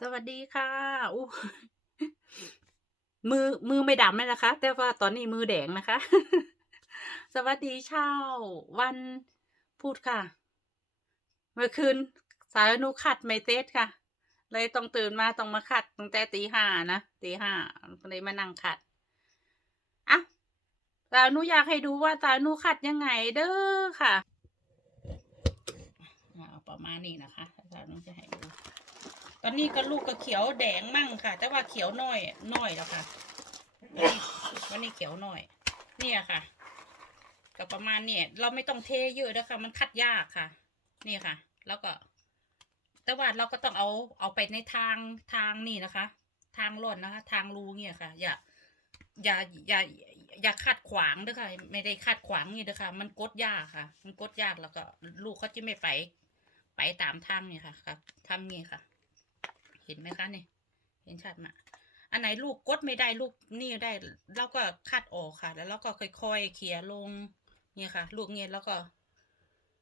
สวัสดีค่ะอู้มือมือไม่ดำเลยนะคะ แต่ว่าตอนนี้มือแดงนะคะ สวัสดีเช้า วันพูดค่ะ เมื่อคืนสายนุขัดไม่เซตค่ะ เลยต้องตื่นมาต้องมาขัดตั้งแต่ตีห้านะตีห้าเลยมานั่งขัดอะสายนุอยากให้ดูว่าสายนุขัดยังไงเด้อค่ะอ่าประมาณนี้นะคะสายนุจะให้ดู ตอนนี้ก็ลูกก็เขียวแดงมั่งค่ะ แต่ว่าเขียวน้อยน้อยแล้วค่ะวันนี้วันนี้เขียวน้อย เนี่ยค่ะก็ประมาณเนี่ยเราไม่ต้องเทเยอะนะคะมันคัดยากค่ะ นี่ค่ะ แล้วก็ แต่ว่าเราก็ต้องเอาเอาไปในทางทางนี่นะคะ ทางร่นนะคะ ทางรูเนี่ยค่ะ อย่า อย่าอย่าอย่าขัดขวางเด้อค่ะ ไม่ได้ขัดขวางนี่เด้อค่ะมันกดยากค่ะ มันกดยากแล้วก็ ลูกเขาจะไม่ไป ไปตามทางเนี่ยค่ะครับทำงี้ค่ะ เห็นไหมคะนี่ เห็นชัดมาอันไหนลูกกดไม่ได้ลูกนี่ได้เราก็คัดออกค่ะ แล้วเราก็ค่อยๆเขี่ยลง เนี่ยค่ะ ลูกเงี้ยแล้วก็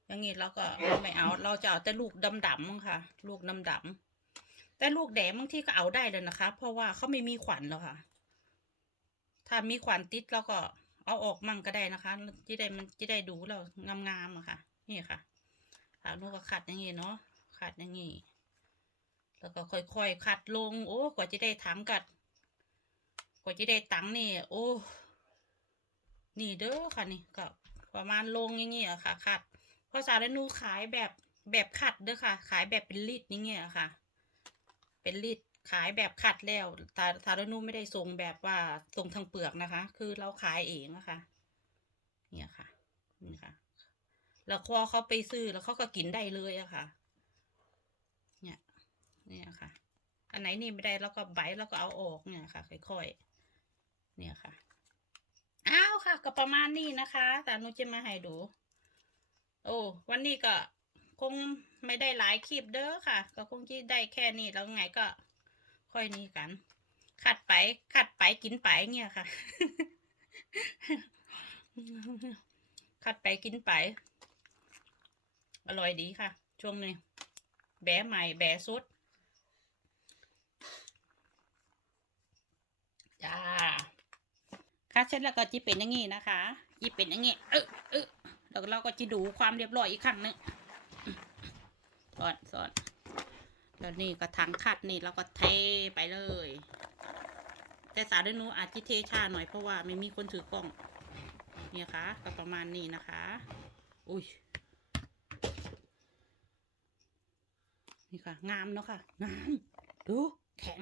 อย่างงี้เราก็ไม่เอา เราจะเอาแต่ลูกดำๆค่ะ ลูกดำๆแต่ลูกแดงบางที่ก็เอาได้เลยนะคะ เพราะว่าเขาไม่มีขวัญแล้วค่ะ ถ้ามีขวัญติดเราก็เอาออกมั่งก็ได้นะคะจะได้มันจะได้ดูเรางามๆอะค่ะ นี่ค่ะค่ะลูกก็ขัดอย่างงี้เนาะขัดอย่างงี้ แล้วก็ค่อยๆขัดลง โอ้ กว่าจะได้ถังกัด กว่าจะได้ตังนี่ โอ้ นี่เด้อค่ะนี่ก็ประมาณลงอย่างเงี้ยค่ะ ขัดเพราะสารนูขายแบบแบบขัดเด้อค่ะ ขายแบบเป็นลิตรอย่างเงี้ยค่ะ เป็นลิตรขายแบบขัดแล้วสาสารนูไม่ได้ส่งแบบว่าส่งทางเปลือกนะคะ คือเราขายเองนะคะเนี่ยค่ะนี่ค่ะ แล้วพอเขาไปซื้อแล้วเขาก็กินได้เลยอะค่ะ เนี่ย เนี่ยค่ะ อันไหนนี่ไม่ได้แล้วก็ใบแล้วก็เอาออกเนี่ยค่ะ ค่อยๆ เนี่ยค่ะ อ้าวค่ะ ก็ประมาณนี้นะคะแต่หนูจะมาให้ดู โอ้วันนี้ก็คงไม่ได้หลายคลิปเด้อค่ะ ก็คงที่ได้แค่นี้แล้วไงก็ค่อยนี่กัน ขัดไปขัดไปกินไปเงี้ยค่ะ ขัดไปกินไป อร่อยดีค่ะ ช่วงนี้ แบะใหม่แบะสุด จ้า ค่ะเสร็จแล้วก็จะเป็นอย่างงี้นะคะจะเป็นอย่างงี้เออเออแล้วเราก็จะดูความเรียบร้อยอีกครั้งหนึงสอนสอนแล้วนี่ก็ถังขัดนี่เราก็เทไปเลย แต่สาด้วยนูอาจจะเทช้าหน่อยเพราะว่าไม่มีคนถือกล้อง เนี่ยค่ะ ก็ประมาณนี้นะคะ อุ้ยนี่ค่ะ งามเนาะค่ะ งาม ดู แข็ง